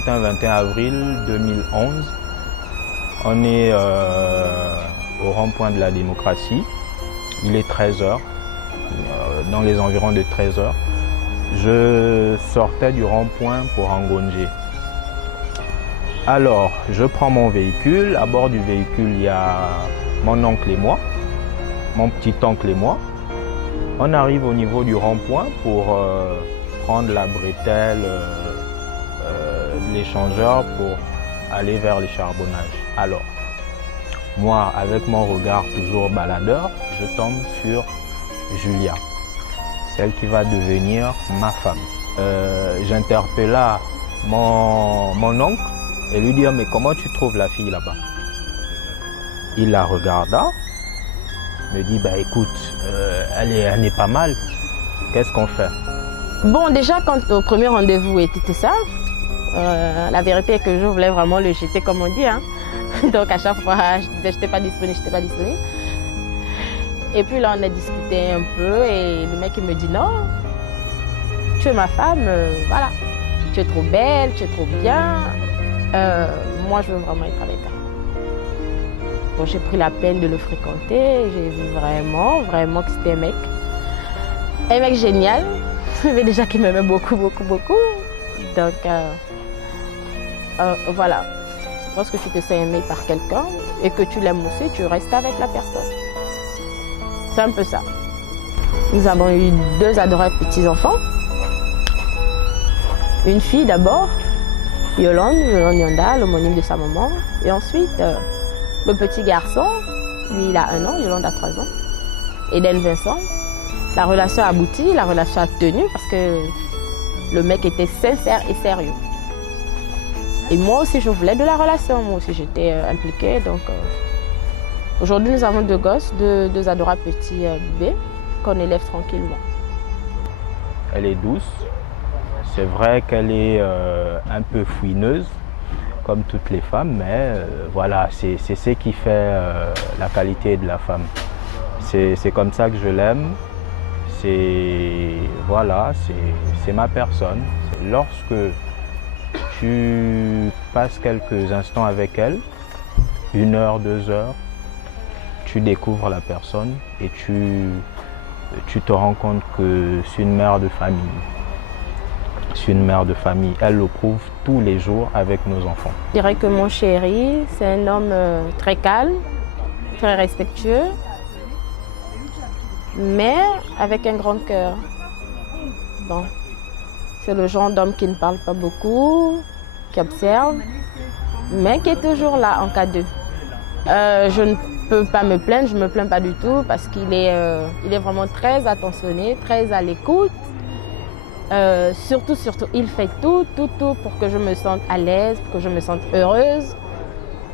c'est un 21 avril 2011. On est au rond-point de la démocratie. Il est 13 h, dans les environs de 13 h. Je sortais du rond-point pour Angonje. Alors, je prends mon véhicule. À bord du véhicule, il y a mon oncle et moi, mon petit-oncle et moi. On arrive au niveau du rond-point pour prendre la bretelle de l'échangeur pour aller vers les charbonnages. Alors, moi, avec mon regard toujours baladeur, je tombe sur Julia, celle qui va devenir ma femme. J'interpella mon oncle et lui dit « Mais comment tu trouves la fille là-bas ?» Il la regarda, me dit « Écoute, elle n'est pas mal, qu'est-ce qu'on fait ?» Bon, déjà, quand au premier rendez-vous était ça, la vérité est que je voulais vraiment le jeter, comme on dit. Hein. Donc, à chaque fois, je disais « Je n'étais pas disponible, je n'étais pas disponible. » Et puis là, on a discuté un peu et le mec, il me dit « Non, tu es ma femme, voilà. Tu es trop belle, tu es trop bien. Moi, je veux vraiment être avec toi. » Bon, j'ai pris la peine de le fréquenter. J'ai vu vraiment que c'était un mec. Un mec génial, mais déjà qui m'aimait beaucoup. Donc, voilà. Lorsque tu te sens aimé par quelqu'un et que tu l'aimes aussi, tu restes avec la personne. C'est un peu ça. Nous avons eu 2 adorables petits-enfants. Une fille d'abord, Yolande Yonda, l'homonyme de sa maman. Et ensuite, le petit garçon, lui il a 1 an, Yolande a 3 ans. Eden Vincent. La relation a abouti, la relation a tenu parce que le mec était sincère et sérieux. Et moi aussi, je voulais de la relation, moi aussi j'étais impliquée. Donc, aujourd'hui, nous avons 2 gosses, 2 adorables petits bébés qu'on élève tranquillement. Elle est douce. C'est vrai qu'elle est un peu fouineuse, comme toutes les femmes, mais voilà, c'est ce qui fait la qualité de la femme. C'est comme ça que je l'aime. Voilà, c'est ma personne. Lorsque tu passes quelques instants avec elle, 1 heure, 2 heures, tu découvres la personne et tu te rends compte que c'est une mère de famille. C'est une mère de famille. Elle le prouve tous les jours avec nos enfants. Je dirais que mon chéri, c'est un homme très calme, très respectueux, mais avec un grand cœur. Bon, c'est le genre d'homme qui ne parle pas beaucoup, qui observe, mais qui est toujours là en cas de. Je ne peux pas me plaindre, je ne me plains pas du tout parce qu'il est vraiment très attentionné, très à l'écoute. Surtout, il fait tout pour que je me sente à l'aise, pour que je me sente heureuse,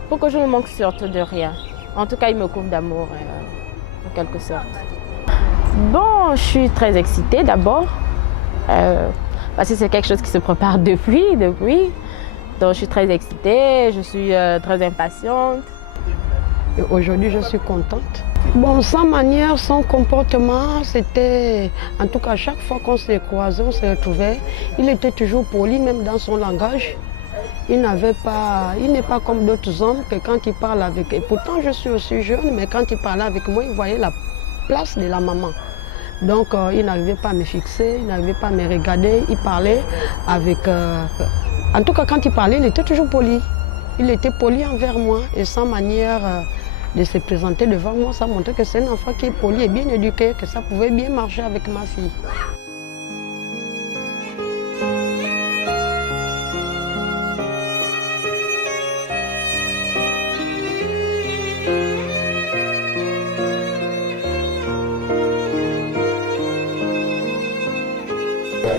pour que je ne manque surtout de rien. En tout cas, il me couvre d'amour, en quelque sorte. Bon, je suis très excitée d'abord, parce que c'est quelque chose qui se prépare depuis. Donc, je suis très excitée, je suis très impatiente. Et aujourd'hui, je suis contente. Bon, sa manière, son comportement, c'était... En tout cas, chaque fois qu'on se croisait, on se retrouvait, il était toujours poli, même dans son langage. Il n'est pas comme d'autres hommes que quand il parle avec... Et pourtant, je suis aussi jeune, mais quand il parlait avec moi, il voyait la place de la maman. Donc, il n'arrivait pas à me fixer, il n'arrivait pas à me regarder. Il parlait avec... En tout cas, quand il parlait, il était toujours poli. Il était poli envers moi et sa manière de se présenter devant moi, ça montrait que c'est un enfant qui est poli et bien éduqué, que ça pouvait bien marcher avec ma fille.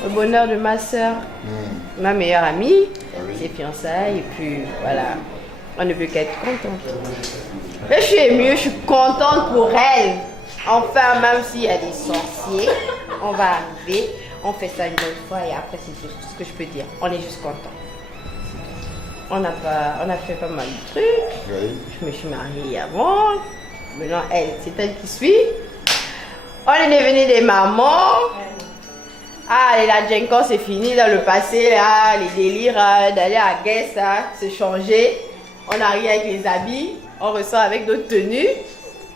Le bonheur de ma soeur, ma meilleure amie, ses fiançailles, et puis voilà, on ne peut qu'être contente. Je suis émue, je suis contente pour elle. Enfin, même s'il y a des sorciers, on va arriver, on fait ça une bonne fois et après c'est tout ce que je peux dire. On est juste content. On a fait pas mal de trucs. Oui. Je me suis mariée avant. Maintenant, c'est elle qui suit. On est devenues des mamans. Ah, et la Genko, c'est fini dans le passé, là, les délires d'aller à Guess, se changer. On arrive avec les habits, on ressort avec d'autres tenues.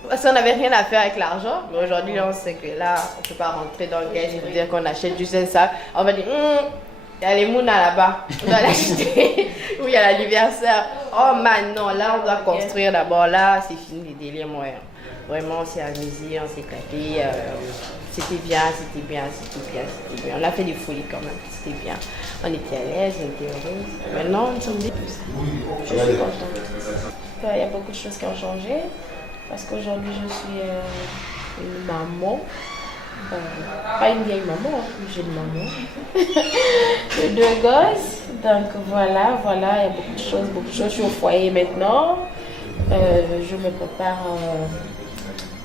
Parce qu'on n'avait rien à faire avec l'argent. Mais aujourd'hui, on sait que là, on ne peut pas rentrer dans le Guess et dire qu'on achète juste ça. On va dire, il y a les Mouna là-bas, on doit l'acheter. Ou il y a l'anniversaire. Oh man, non, là, on doit construire d'abord. Là, c'est fini les délires, moi. Vraiment, on s'est amusé, on s'est éclaté. C'était bien, c'était bien, c'était bien, c'était bien. On a fait des folies quand même, c'était bien. On était à l'aise, on était heureux. Maintenant, nous sommes des plus. Je suis contente. Il y a beaucoup de choses qui ont changé. Parce qu'aujourd'hui, je suis une maman. Pas une vieille maman, une jeune maman. De 2 gosses. Donc voilà, il y a beaucoup de choses. Je suis au foyer maintenant. Je me prépare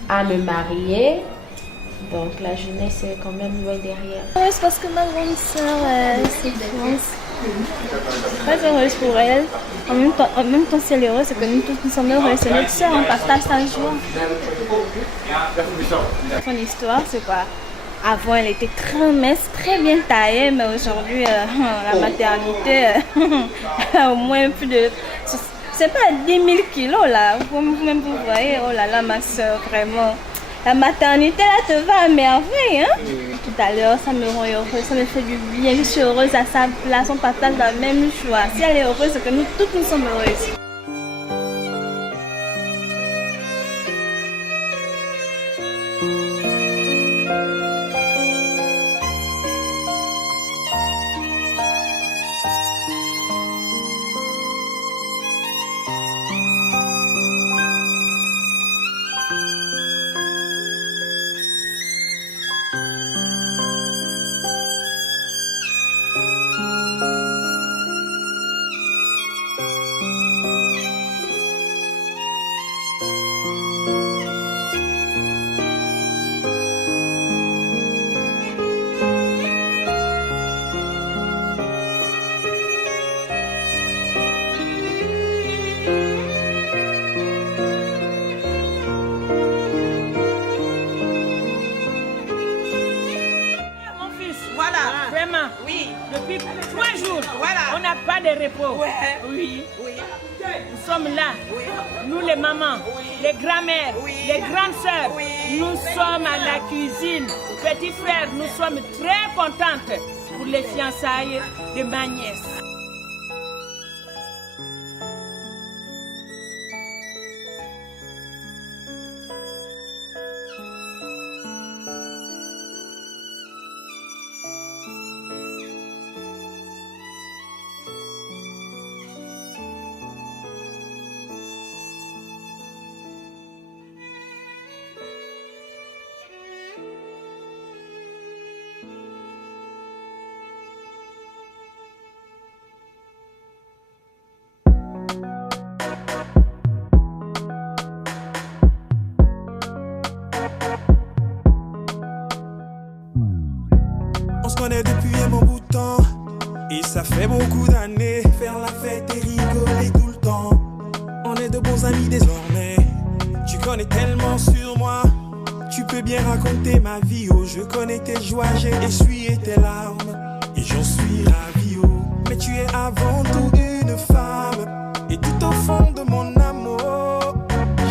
à me marier. Donc la jeunesse est quand même loin derrière. Heureuse parce que ma grande sœur, c'est France. Très heureuse pour elle. En même temps, si elle est heureuse, c'est que nous tous nous sommes heureux. C'est notre sœur, on partage sa joie. Son histoire, c'est quoi? Avant, elle était très mince, très bien taillée, mais aujourd'hui, la maternité, elle a au moins plus de... C'est pas 10 000 kilos là. Vous-même, vous voyez, oh là là, ma soeur, vraiment. La maternité là te va à merveille, hein? Tout à l'heure, ça me rend heureuse, ça me fait du bien. Je suis heureuse à sa place, on partage la même joie. Si elle est heureuse, c'est que nous toutes nous sommes heureuses. Depuis 3 jours, on n'a pas de repos. Oui. Nous sommes là, nous les mamans, les grands-mères, les grandes sœurs, nous sommes à la cuisine. Petits frères, nous sommes très contentes pour les fiançailles de ma nièce. On se connaît depuis un bon bout de temps et ça fait beaucoup d'années. Faire la fête et rigoler tout le temps. On est de bons amis désormais. Tu connais tellement sur moi. Tu peux bien raconter ma vie. Oh, je connais tes joies, j'ai essuyé tes larmes et j'en suis ravi. Oh, mais tu es avant tout une femme et tout au fond de mon amour,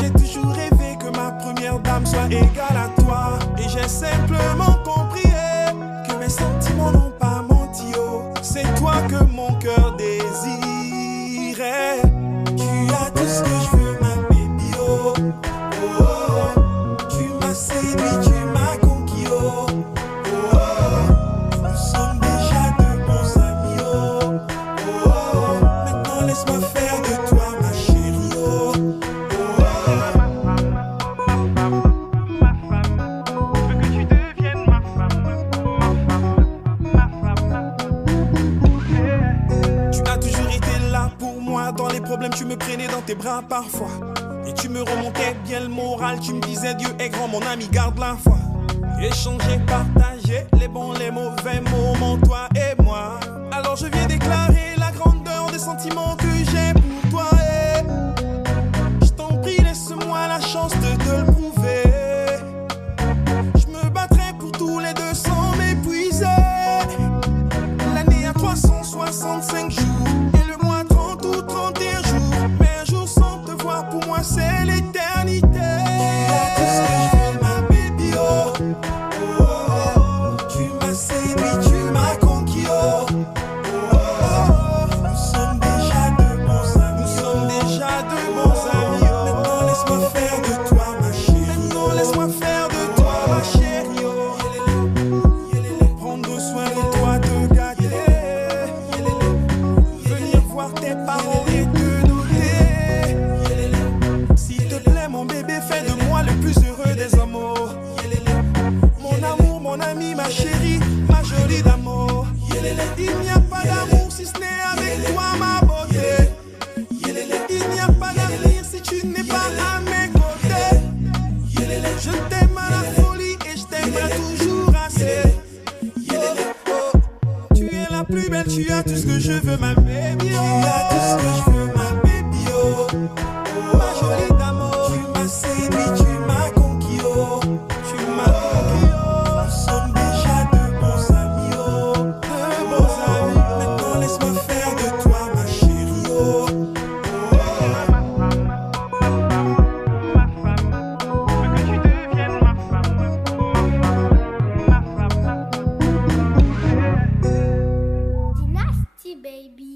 j'ai toujours rêvé que ma première dame soit égale à toi. Et j'ai simplement compris que mes sentiments n'ont pas menti. Oh, c'est toi que mon cœur désirait. Tu as tout ce que je veux, ma baby. Oh, oh, oh. Tu m'as séduit, tu m'as conquis. Oh, oh, oh. Nous sommes déjà de bons amis. Oh, oh, oh. Maintenant laisse-moi faire de toi ma chérie. Oh, oh, oh. Ma femme, je veux que tu deviennes ma femme. Tu as toujours été là pour moi. Dans les problèmes, tu me prenais dans tes bras parfois. Et tu me remontais bien le moral. Tu me disais Dieu est grand, mon ami, garde la foi. Échanger, partager les bons, les mauvais moments, toi et moi. Alors je viens déclarer la grandeur des sentiments que j'ai pour toi. Et je t'en prie, laisse-moi la chance de te le prouver. Je me battrai pour tous les deux sans m'épuiser. moi c'est l'éternité. Tout ce que je veux, ma baby, oh. Oh, oh, oh. Tu m'as séduit, tu m'as conquis, oh. Oh, oh. Nous sommes déjà de bons amis. Nous sommes déjà de bons amis, oh. Maintenant laisse-moi faire de toi ma chérie. Maintenant laisse-moi faire de toi ma chérie, oh. Prendre soin de toi, te gâter. Venir voir tes parents et te doter. S'il te plaît mon bébé, fais de moi le plus heureux des hommes. Mon amour, mon ami, ma chérie, ma jolie d'amour. Il n'y a pas d'amour si ce n'est avec toi ma beauté. Il n'y a pas d'avenir si tu n'es pas à mes côtés. Je t'aime à la folie et je t'aimerai toujours assez. Oh, oh. Tu es la plus belle, tu as tout ce que je veux, ma baby. Oh. Tu as tout ce que je veux, ma baby. Oh, oh. Ma jolie d'amour, tu m'as séduit, tu m'as conquis. Oh, tu m'as conquis. Oh. Nous sommes déjà de bons amis. Oh, de bons amis. Maintenant laisse-moi faire de toi ma chérie. Oh, Dynasty Baby.